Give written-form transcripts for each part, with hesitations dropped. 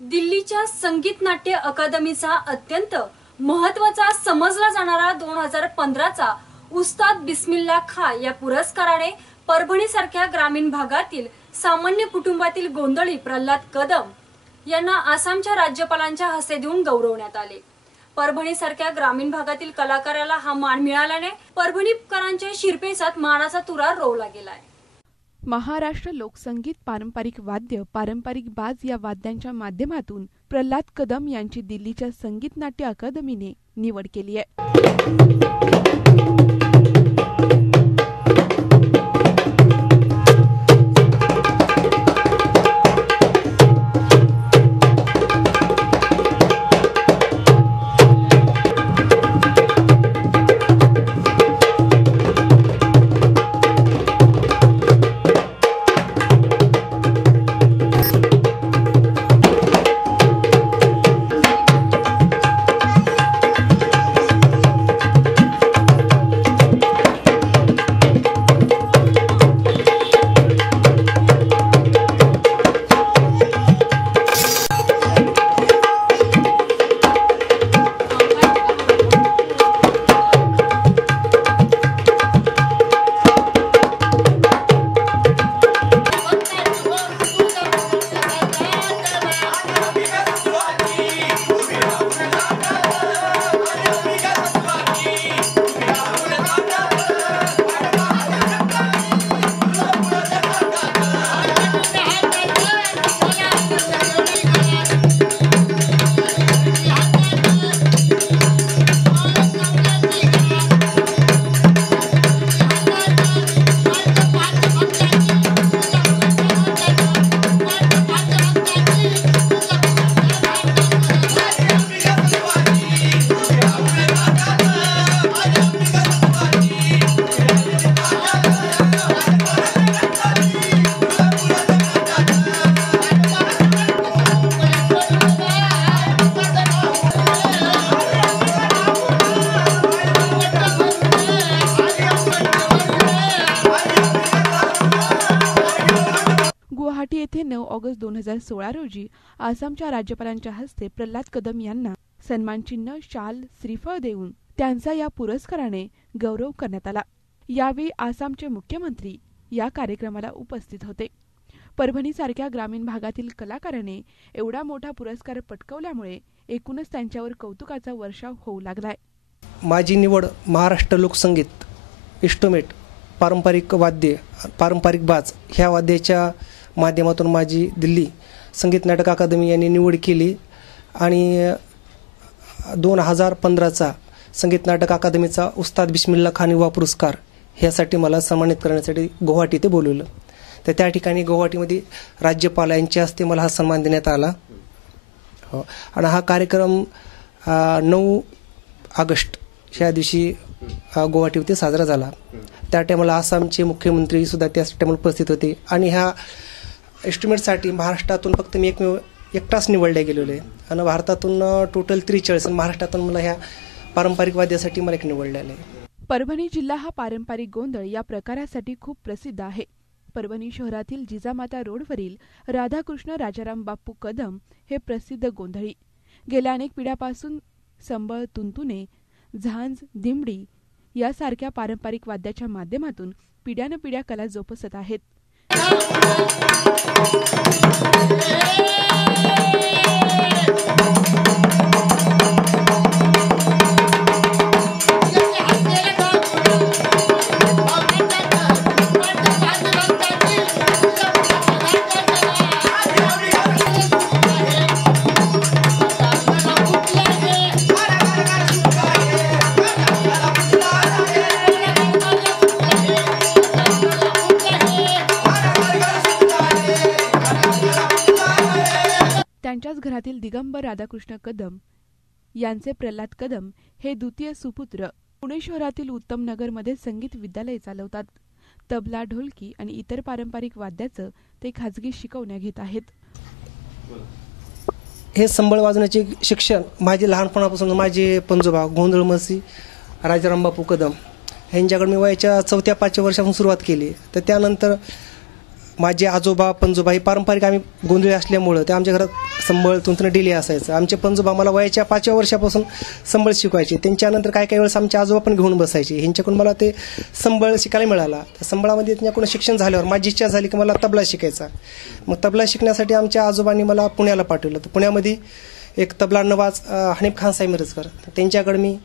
दिल्लीच्या संगीत नाट्य अकादमीचा अत्यंत महत्त्वाचा समजला जाणारा 2015चा उस्ताद बिस्मिल्ला खां या पुरस्काराने परभणीसारख्या ग्रामीण भागातील सामान्य कुटुंबातील गोंधळी प्रल्हाद कदम यांना आसामच्या राज्यपालांच्या हस्ते देऊन गौरवण्यात आले। परभणीसारख्या ग्रामीण भागातील कलाकाराला हा मान मिळाल्याने परभणीकरांच्या शिरपेचात मानाचा तुरा रोवला गेलाय। महाराष्ट्र लोकसंगीत पारंपरिक वाद्य पारंपरिक बाज या वाद्यांच्या माध्यमातून प्रल्हाद कदम यांची दिल्लीच्या संगीत नाट्य अकादमीने निवड केली आहे। गुवाहाटी येथे 9 ऑगस्ट 2016 रोजी आसामच्या राज्यपालांच्या हस्ते प्रल्हाद कदम यांना सन्मान चिन्ह, शाल, श्रीफळ देऊन त्यांचा या पुरस्काराने गौरव करण्यात आला। यावेळी आसामचे मुख्यमंत्री या कार्यक्रमाला उपस्थित होते। परभणीसारख्या ग्रामीण भागातील कलाकाराने एवढा मोठा पुरस्कार पटकावल्यामुळे एकूणच त्यांच्यावर कौतुकाचा वर्षाव होऊ लागलाय। माझी निवड महाराष्ट्र लोकसंगीत इन्स्ट्रुमेंट पारंपरिक वाद्य पारंपरिक बाज ह्या वाद्याच्या माध्यमातून माझी दिल्ली संगीत नाटक अकादमी यांनी निवड केली आणि 2015चा संगीत नाटक अकादमीचा उस्ताद बिस्मिल्ला खान युवा पुरस्कार ह्यासाठी मला सन्मानित करण्यासाठी गुवाहाटी येथे बोलवलं। तर त्या ठिकाणी गुवाहाटीमध्ये राज्यपाल यांच्या हस्ते मला हा सन्मान देण्यात आला। आणि हा कार्यक्रम 9 ऑगस्ट ह्या दिवशी गुवाहाटीमध्ये साजरा झाला। त्या टायमाला आसामचे मुख्यमंत्री सुद्धा त्या टायमाला उपस्थित होते आणि ह्या इन्स्ट्रुमेंटसाठी महाराष्ट्रातून फक्त मी एकटाच निवडले गेलेलो आहे आणि भारतातून टोटल 43 आणि महाराष्ट्रातून मला ह्या पारंपरिक वाद्यासाठी मला एक निवडलेलं आहे। परभणी जिल्हा हा पारंपरिक गोंधळ या प्रकारासाठी खूप प्रसिद्ध आहे। परभणी शहरातील जिजामाता रोडवरील राधाकृष्ण राजाराम बापू कदम हे प्रसिद्ध गोंधळी गेल्या अनेक पिढ्यापासून संबळ, तुंतुणे, झांज, दिमडी यासारख्या पारंपरिक वाद्याच्या माध्यमातून पिढ्यानपिढ्या कला जोपासत आहेत। त्यांच्याच घरातील दिगंबर राधाकृष्ण कदम यांचे प्रल्हाद कदम हे द्वितीय सुपुत्र पुणे शहरातील उत्तम नगरमध्ये संगीत विद्यालय चालवतात। तबला, ढोलकी आणि इतर पारंपरिक वाद्याचं ते खाजगी शिकवण्या घेत आहेत। हे संबळ वाजवण्याचे शिक्षण माझे लहानपणापासून माझे पंजोबा गोंधळमसी राजाराम बापू कदम यांच्याकडे मी वयाच्या 4-5 वर्षापासून सुरुवात केली। तर त्यानंतर माझे आजोबा पणजोबा हे पारंपरिक आम्ही गोंधळी असल्यामुळं ते आमच्या घरात संबळ तुंतणं डेली असायचं. आमचे पणजोबा मला वयाच्या 5व्या वर्षापासून संबळ शिकवायचे. त्यांच्यानंतर काही वेळेस आमचे आजोबा पण घेऊन बसायचे. ह्यांच्याकडून मला ते संबळ शिकायला मिळाला. त्या संबळामध्ये त्यांच्याकडून शिक्षण झाल्यावर माझी इच्छा झाली की मला तबला शिकायचा. मग तबला शिकण्यासाठी आमच्या आजोबांनी मला पुण्याला पाठवलं. तर पुण्यामध्ये एक तबला नवाज हनीफ खान साहेब मिरजकर, त्यांच्याकडे मी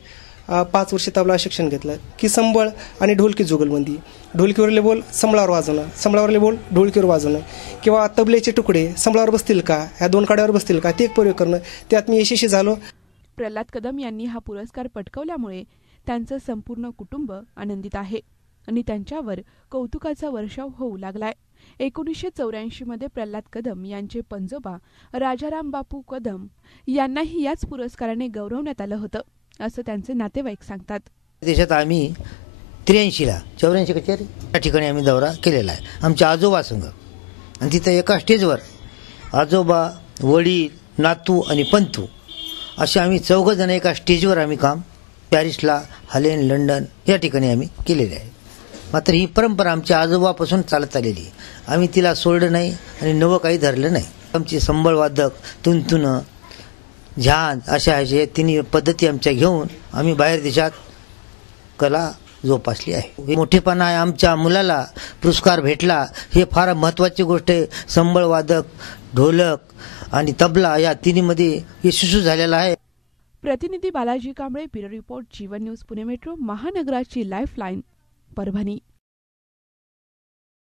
5 वर्ष तबला शिक्षण घेतलं की संबळ आणि ढोलकी जुगलबंदी, ढोलकीवरले बोल संबळावर वाजवणं, संबळावरले बोल ढोलकीवर वाजवणं किंवा तबलेचे तुकडे संबळावर बसतील का, ह्या 2 काड्यावर बसतील का, ते एक प्रयोग करणं, त्यात मी यशस्वी झालो. प्रल्हाद कदम यांनी हा पुरस्कार पटकावल्यामुळे त्यांचं संपूर्ण कुटुंब आनंदित आहे आणि त्यांच्यावर कौतुकाचा वर्षाव होऊ लागलाय. 1984 मध्ये प्रल्हाद कदम यांचे पणजोबा राजाराम बापू कदम यांनाही याच पुरस्काराने गौरवण्यात आलं होतं, असं त्यांचे नातेवाईक सांगतात. देशात आम्ही 83ला 84 कचेरी त्या ठिकाणी आम्ही दौरा केलेला आहे आमच्या आजोबा संघ. आणि तिथं एका स्टेजवर आजोबा, वडील, नातू आणि पंतू असे आम्ही 4 जण एका स्टेजवर आम्ही काम पॅरिसला, हॉलंड, लंडन या ठिकाणी आम्ही केलेले आहे. मात्र ही परंपरा आमच्या आजोबापासून चालत आलेली आहे. आम्ही तिला सोडलं नाही आणि नवं काही धरलं नाही. आमची संबळ वादक, तुंतुणं, झांज अशा तिन्ही पद्धती आमच्या घेऊन आम्ही बाहेर देशात कला जोपासली आहे. मोठेपणा आहे आमच्या मुलाला पुरस्कार भेटला हे फार महत्त्वाची गोष्ट आहे. संबळ वादक, ढोलक आणि तबला या तिन्हीमध्ये यशस्वी झालेला आहे. प्रतिनिधी Balaji Kamble, bureau report, Jeevan news, Pune metro, महानगराची लाईफलाईन, परभणी.